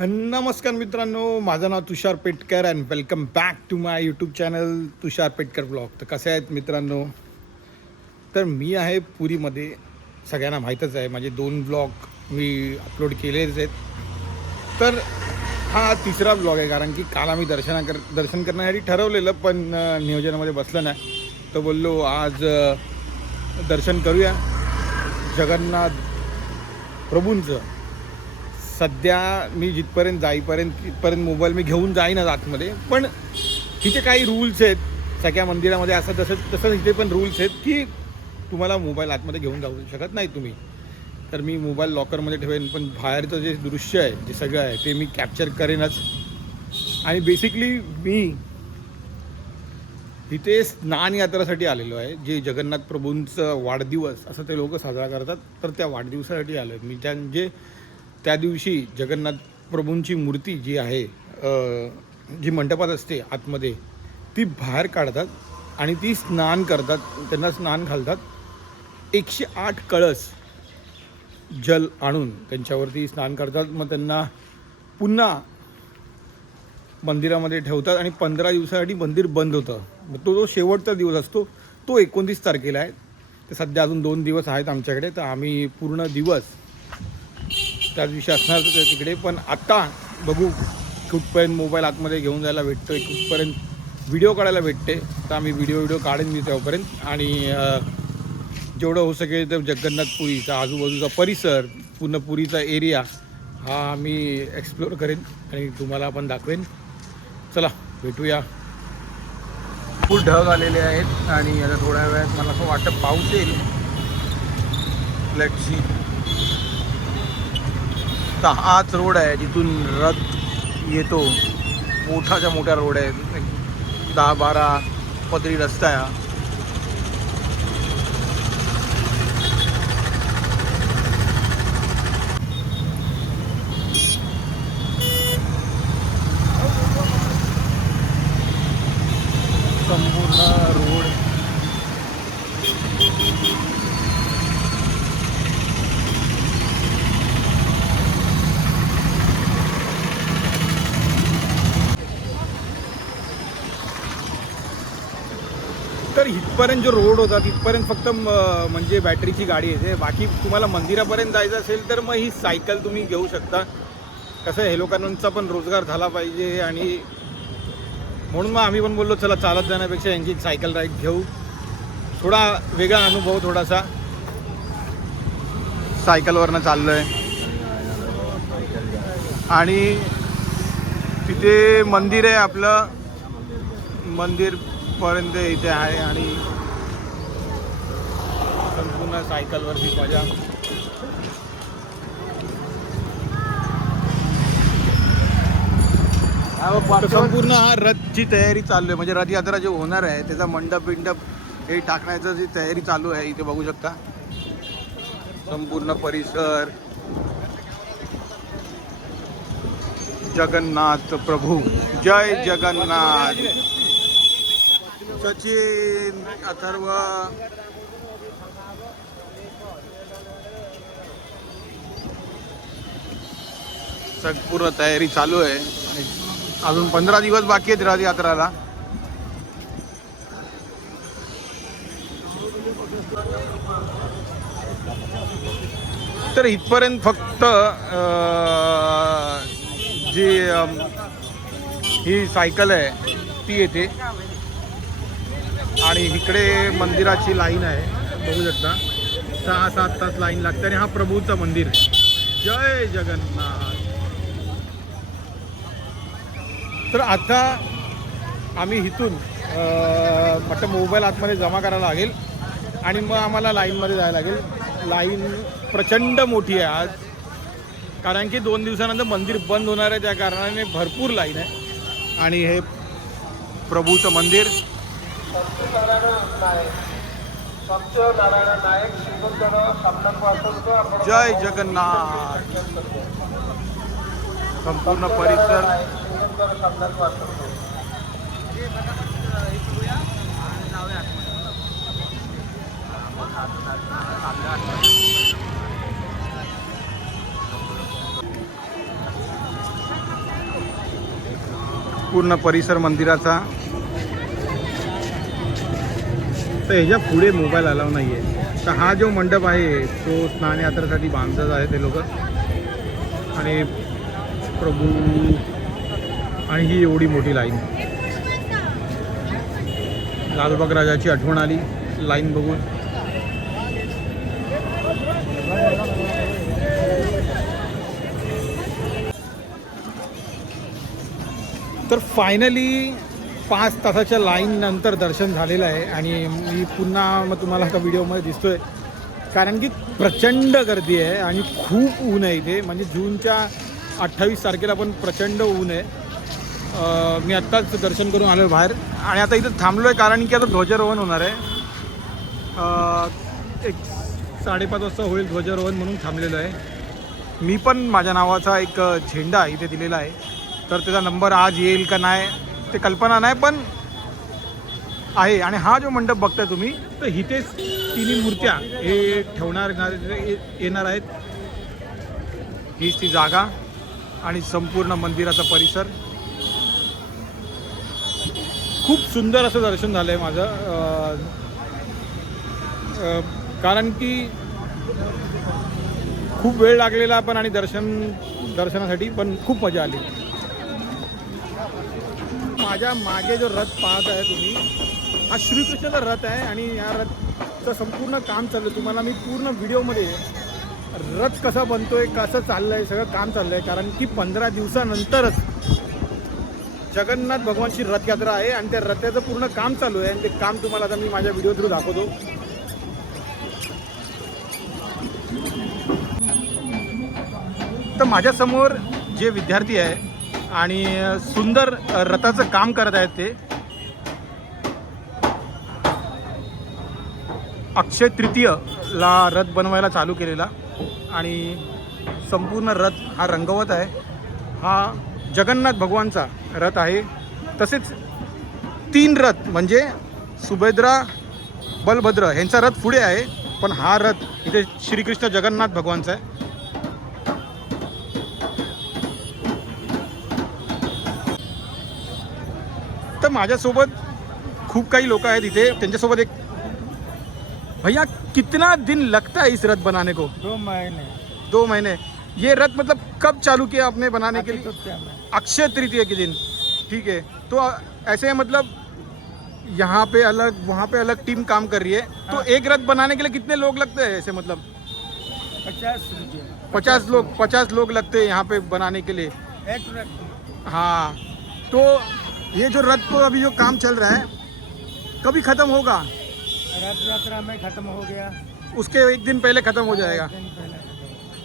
नमस्कार मित्रांनो, माझं नाव Tushar Petkar and welcome back to my YouTube channel Tushar Petkar blog. तर कसे आहेत मित्रांनो? तर मी आहे पुरीमध्ये, सगळ्यांना माहीतच आहे. माझे 2 ब्लॉग मी अपलोड केलेच आहेत. तर हा तिसरा ब्लॉग आहे, कारण की काल आम्ही दर्शन करण्यासाठी ठरवलेलं, पण नियोजनामध्ये बसलं नाही. तर बोललो आज दर्शन करूया जगन्नाथ प्रभूंचं. सध्या मी जिथपर्यंत तिथपर्यंत मोबाईल मी घेऊन जाईनच आतमध्ये, पण तिथे काही रूल्स आहेत सगळ्या मंदिरामध्ये. असं तसं इथे पण रूल्स आहेत की तुम्हाला मोबाईल आतमध्ये घेऊन जाऊ शकत नाही तुम्ही. तर मी मोबाईल लॉकरमध्ये ठेवेन, पण बाहेरचं जे दृश्य आहे, जे सगळं आहे ते मी कॅप्चर करेनच. आणि बेसिकली मी इथे स्नान यात्रासाठी आलेलो आहे. जे जगन्नाथ प्रभूंचं वाढदिवस असं ते लोक साजरा करतात, तर त्या वाढदिवसासाठी आलो आहे मी. त्या दिवशी जगन्नाथ प्रभूंची मूर्ती जी आहे, जी मंडपात असते आतमध्ये, ती बाहेर काढतात आणि ती स्नान करतात. त्यांना स्नान घालतात. 108 कळस जल आणून त्यांच्यावरती स्नान करतात. मग त्यांना पुन्हा मंदिरामध्ये ठेवतात आणि 15 दिवसासाठी मंदिर बंद होतं. मग तो जो शेवटचा दिवस असतो तो 29 तारखेला आहे. तर सध्या अजून 2 दिवस आहेत आमच्याकडे, तर आम्ही पूर्ण दिवस त्या दिवशी असणार तिकडे. पण आता बघू कुठपर्यंत मोबाईल आतमध्ये घेऊन जायला भेटतो, कुठपर्यंत व्हिडिओ काढायला भेटते. तर आम्ही व्हिडिओ काढेन मी तेव्हापर्यंत. आणि जेवढं होऊ शकेल तर जगन्नाथपुरीचा आजूबाजूचा परिसर, पूर्ण पुरीचा एरिया हा मी एक्सप्लोअर करेन आणि तुम्हाला पण दाखवेन. चला भेटूया. फुल ढग आलेले आहेत आणि आता थोड्या वेळात मला असं वाटतं पाऊस येईल. Let's see. तर हाच रोड आहे जिथून रथ येतो. मोठा रोड आहे, 10-12 पदरी रस्ता आहे. संपूर्ण रोड तर इथपर्यंत जो रोड होता तिथपर्यंत फक्त म्हणजे बॅटरीची गाडी येते. बाकी तुम्हाला मंदिरापर्यंत जायचं असेल तर मग ही सायकल तुम्ही घेऊ शकता. कसं हे लोकांचा पण रोजगार झाला पाहिजे, आणि म्हणून मग आम्ही पण बोललो चला चालत जाण्यापेक्षा यांची सायकल राईड घेऊ. थोडा वेगळा अनुभव, थोडासा सायकलवरनं चाललो आहे. आणि तिथे मंदिर आहे, आपलं मंदिरपर्यंत इथे आहे. आणि संपूर्ण सायकलवरती मजा. संपूर्ण हा रथची तयारी चालू आहे, म्हणजे रथयात्रा जे होणार आहे त्याचा मंडप हे टाकण्याचं जी तयारी चालू आहे. इथे बघू शकता संपूर्ण परिसर. जगन्नाथ प्रभू, जय जगन्नाथ. सचिन, अथर्व, संपूर्ण तयारी चालू आहे. अजून 15 दिवस बाकी आहेत रथयात्राला. तर इथपर्यंत फक्त जी ही सायकल आहे ती येते. आणि इकडे मंदिराची लाईन आहे, बघू शकता. 6-7 तास लाईन लागते. आणि हा प्रभूचा मंदिर. जय जगन्नाथ. तर आता आम्ही इथून म्हटलं मोबाईल आतमध्ये जमा करायला लागेल आणि मग आम्हाला लाईनमध्ये जायला लागेल. लाईन प्रचंड मोठी आहे आज, कारण की 2 दिवसानंतर मंदिर बंद होणार आहे, त्या कारणाने भरपूर लाईन आहे. आणि हे प्रभूचं मंदिर. जय जगन्नाथ. संपूर्ण परिसर. पूर्ण परिसर मंदिराचा. तर ह्याच्या पुढे मोबाईल अलाव नाही आहे. तर हा जो मंडप आहे तो स्नान यात्रेसाठी बांधत आहे ते लोक. आणि प्रभू आणि ही एवढी मोठी लाईन. लालबाग राजाची आठवण आली लाईन बघून. तर फायनली 5 तासाच्या लाईन नंतर दर्शन झालेलं आहे. आणि मी पुन्हा मग तुम्हाला आता व्हिडिओमध्ये दिसतोय कारण की प्रचंड गर्दी आहे आणि खूप ऊन आहे इथे. म्हणजे जूनच्या 28 तारखेला पण प्रचंड ऊन आहे. मी आत्ताच दर्शन करून आलो बाहेर आणि आता इथं थांबलो आहे कारण की आता ध्वजारोहण होणार आहे. 1:30 वाजता होईल ध्वजारोहण म्हणून थांबलेलो आहे. मी पण माझ्या नावाचा एक झेंडा इथे दिलेला आहे. तर त्याचा नंबर आज येईल का नाही ते कल्पना नाही पण आहे. आणि हा जो मंडप बघताय तुम्ही तर इथेच तिन्ही मूर्त्या हे ठेवणार येणार आहेत. हीच ती जागा आणि संपूर्ण मंदिराचा परिसर. खूप सुंदर असं दर्शन झालं आहे माझं. कारण की खूप वेळ लागलेला पण आणि दर्शनासाठी पण खूप मजा आली. माझ्या मागे जो रथ पाहत आहे तुम्ही हा श्रीकृष्णाचा रथ आहे आणि या रथचं संपूर्ण काम चाललं. तुम्हाला मी पूर्ण व्हिडिओमध्ये रथ कसा बनतोय कसं चाललं आहे सगळं काम चाललं आहे. कारण की 15 दिवसानंतरच जगन्नाथ भगवानची रथयात्रा आहे आणि त्या रथाचं पूर्ण काम चालू आहे. आणि ते काम तुम्हाला आता मी माझ्या व्हिडिओ थ्रू दाखवतो. तर माझ्यासमोर जे विद्यार्थी आहे आणि सुंदर रथाचं काम करत आहेत ते अक्षय तृतीयला रथ बनवायला चालू केलेला. आणि संपूर्ण रथ हा रंगवत आहे. हा जगन्नाथ भगवानचा रथ आहे. तसेच 3 रथ म्हणजे सुभद्रा बलभद्र यांचा रथ पुढे आहे पण हा रथ इथे श्रीकृष्ण जगन्नाथ भगवानचा आहे. तर माझ्यासोबत खूप काही लोग आहेत इथे. त्यांच्यासोबत एक भैया कितना दिन लगता है इस रथ बनाने को? 2 महीने. ये रथ मतलब कब चालू किया आपने बनाने के लिए? अक्षय तृतीया के दिन. ठीक है. तो ऐसे मतलब यहाँ पे अलग वहाँ पे अलग टीम काम कर रही है. तो एक रथ बनाने के लिए कितने लोग लगते हैं ऐसे मतलब? 50 लोग लगते हैं यहाँ पे बनाने के लिए. हाँ. तो ये जो रथ को अभी जो काम चल रहा है कभी खत्म होगा? रथ यात्रा में खत्म हो गया. उसके 1 दिन पहले खत्म हो जाएगा.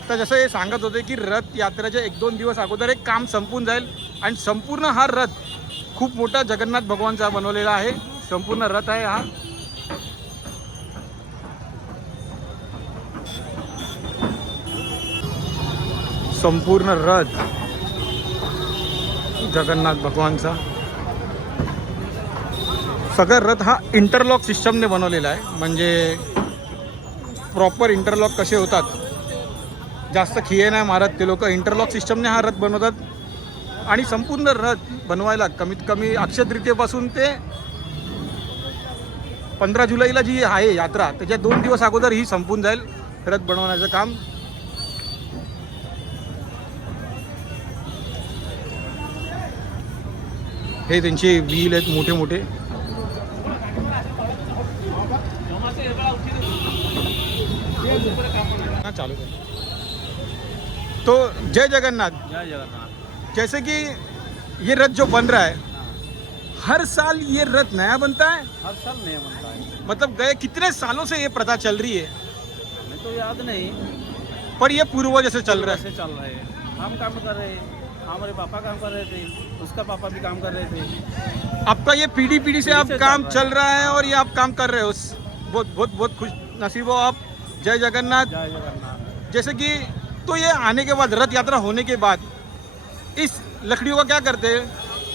तर जसं हे सांगत होते की रथ यात्रेच्या 1-2 दिवस अगोदर एक काम संपून जाईल आणि संपूर्ण हा रथ खूप मोठा जगन्नाथ भगवानचा बनवलेला आहे. संपूर्ण रथ आहे हा. संपूर्ण रथ जगन्नाथ भगवानचा. सगळं रथ हा इंटरलॉक सिस्टमने बनवलेला आहे. म्हणजे प्रॉपर इंटरलॉक कसे होतात जास्त खिये नाही मारत ते लोक. इंटरलॉक सिस्टमने हा रथ बनवतात. आणि संपूर्ण रथ बनवायला कमीत कमी अक्षय तृतीयेपासून ते 15 जुलैला जी आहे यात्रा त्याच्या 2 दिवस अगोदर ही संपून जाईल रथ बनवण्याचं काम. हे त्यांचे व्हील आहेत मोठे मोठे. चालू है. तो जय जगन्नाथ. जय जगन्नाथ. जैसे कि ये रथ जो बन रहा है हर साल ये रथ नया बनता है? हर साल नया बनता है. मतलब गए कितने सालों से ये प्रथा चल रही है? हमें तो याद नहीं पर ये पूर्वज से चल रहा है. चल रहे हैं. हम काम कर रहे हैं. हमारे पापा काम कर रहे थे. उसका पापा भी काम कर रहे थे. आपका ये पीढ़ी से आप काम चल रहा है और ये आप काम कर रहे हो. बहुत बहुत बहुत खुश नसीब हो आप. जय जगन्नाथ. जय जगन्नाथ. जैसे कि तो ये आने के बाद रथ यात्रा होने के बाद इस लकड़ियों का क्या करते हैं?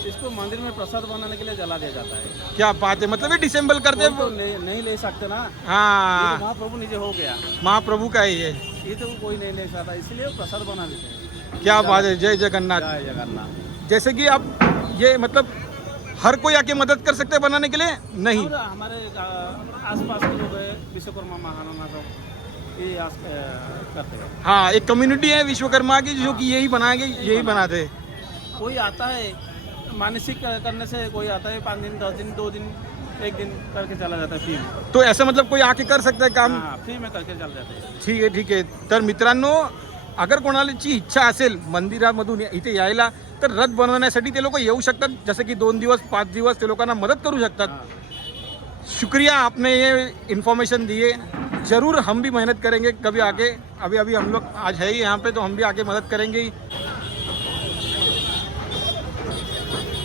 इसको मंदिर में प्रसाद बनाने के लिए जला दिया जाता है. क्या बात है. मतलब ये डिसेंबल करते हैं. तो नहीं ले सकते ना. हाँ. ये तो महाप्रभु नीचे हो गया. महाप्रभु का है ये तो कोई नहीं ले सकता इसलिए प्रसाद बना देते हैं. क्या बात है. जय जगन्नाथ. जय जगन्नाथ. जैसे कि अब ये मतलब हर कोई आके मदद कर सकते हैं बनाने के लिए? नहीं। और हमारे आसपास के लोग हैं विश्वकर्मा महाराणा सब ये करते हैं। हाँ, एक कम्युनिटी है विश्वकर्मा की जो कि यही बनाएंगे, यही बनाते हैं। कोई आता है मानसिक करने से, कोई आता है 5 दिन 10 दिन 2 दिन 1 दिन करके चला जाता है फ्री में। तो ऐसा मतलब कोई आके कर सकता है काम? हाँ, फ्री में करके चला जाते हैं। ठीक आहे, ठीक आहे. तर मित्रांनो, अगर कोणाची इच्छा असेल मंदिरामधून इथे यायला, तर रथ बनवण्यासाठी ते लोक येऊ शकतात. जसं की 2 दिवस 5 दिवस ते लोकांना मदत करू शकतात. हाँ, शुक्रिया, आपने ये इन्फॉर्मेशन दिए. जरूर हम भी मेहनत करेंगे कभी आके. अभी हम लोग आज है ही यहाँ पे, तो हम भी आके मदत करेंगे ही.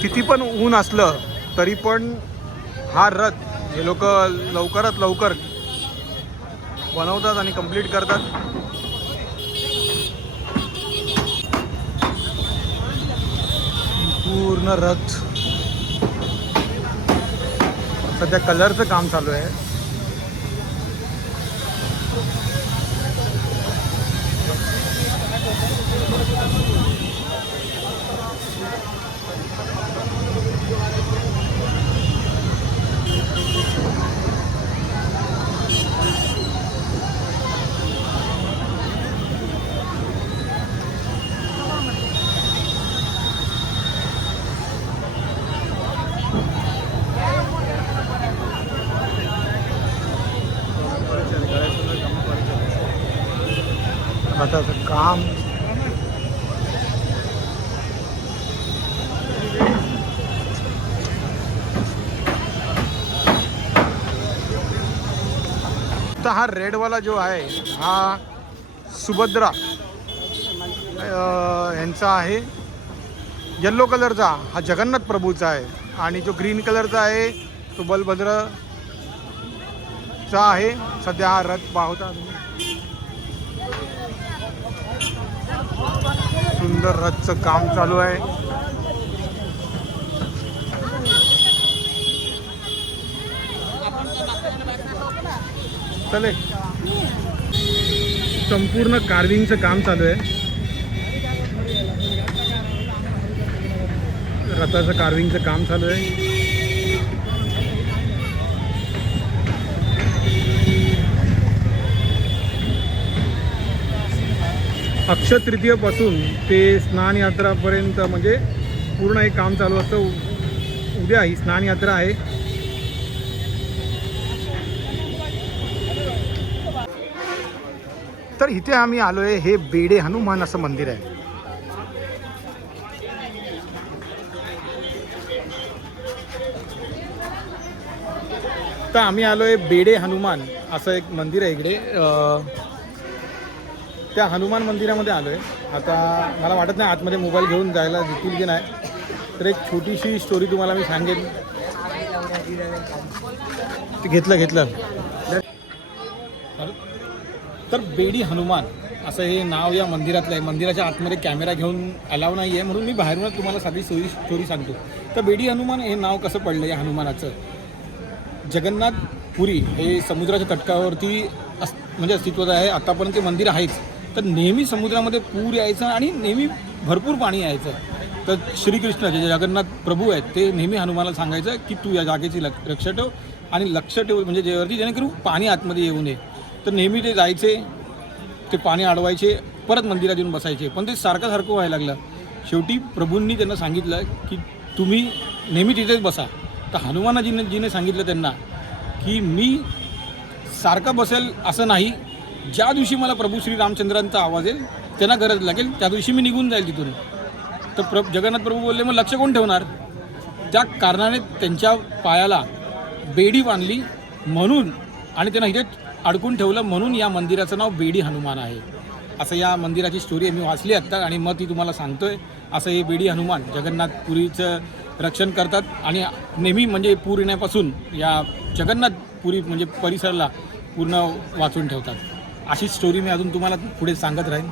किती पण ऊन असलं तरी पण हा रथ हे लोक लवकरात लवकर बनवतात आणि कंप्लीट करतात. पूर्ण रथ सध्या कलरचं काम चालू आहे. रथाचं काम तर हा रेडवाला जो आहे हा सुभद्रा यांचा आहे. येल्लो कलरचा हा जगन्नाथ प्रभूचा आहे आणि जो ग्रीन कलरचा आहे तो बलभद्रचा आहे. सध्या हा रथ पाहता सुंदर रथचं काम चालू आहे. चले, संपूर्ण कार्विंगचं काम चालू आहे. रथाचं कार्विंगचं काम चालू आहे. अक्षय तृतीयेपासून ते स्नान यात्रापर्यंत म्हणजे पूर्ण हे काम चालू असतं. उद्या ही स्नान यात्रा आहे. तर इथे आम्ही आलो आहे. हे बेडे हनुमान असं मंदिर आहे. तर आम्ही आलो आहे बेडे हनुमान असं एक मंदिर आहे इकडे. त्या हनुमान मंदिरामध्ये आलो आहे. आता मला वाटत नाही आतमध्ये मोबाईल घेऊन जायला देतील की नाही. तर एक छोटीशी स्टोरी तुम्हाला मी सांगेन. ते घेतलं तर बेडी हनुमान असं हे नाव या मंदिरातलं आहे. मंदिराच्या आतमध्ये कॅमेरा घेऊन अलाव नाही आहे, म्हणून मी बाहेरूनच तुम्हाला साधी स्टोरी सांगतो. तर बेडी हनुमान हे नाव कसं पडलं या हनुमानाचं? जगन्नाथपुरी हे समुद्राच्या तटकावरती म्हणजे अस्तित्वात आहे. आतापर्यंत ते मंदिर आहेच. तर नेहमी समुद्रामध्ये पूर यायचं आणि नेहमी भरपूर पाणी यायचं. तर श्रीकृष्ण जे जगन्नाथ प्रभू आहेत ते नेहमी हनुमानाला सांगायचं की तू या जागेची लक्ष ठेव आणि लक्ष ठेव म्हणजे जेवरती जेणेकरून पाणी आतमध्ये येऊ नये. तर नेहमी ते जायचे, ते पाणी अडवायचे, परत मंदिरात येऊन बसायचे. पण ते सारखं व्हायला लागलं. शेवटी प्रभूंनी त्यांना सांगितलं की तुम्ही नेहमी तिथेच बसा. तर हनुमानाजीने सांगितलं त्यांना की मी सारखा बसेल असं नाही. ज्या दिवशी मला प्रभू श्रीरामचंद्रांचा आवाज येईल, त्यांना गरज लागेल, त्या दिवशी मी निघून जाईल तिथून. तर जगन्नाथ प्रभू बोलले मग लक्ष कोण ठेवणार? त्या कारणाने त्यांच्या पायाला बेडी बांधली म्हणून आणि त्यांना इथे अडकून ठेवलं म्हणून या मंदिराचं नाव बेडी हनुमान आहे. असं या मंदिराची स्टोरी मी वाचली आत्ता आणि मग ती तुम्हाला सांगतोय. असं हे बेडी हनुमान जगन्नाथपुरीचं रक्षण करतात आणि नेहमी म्हणजे पूर येण्यापासून या जगन्नाथपुरी म्हणजे परिसराला पूर्ण वाचून ठेवतात. अशी स्टोरी मी अजून तुम्हाला पुढे सांगत राहीन.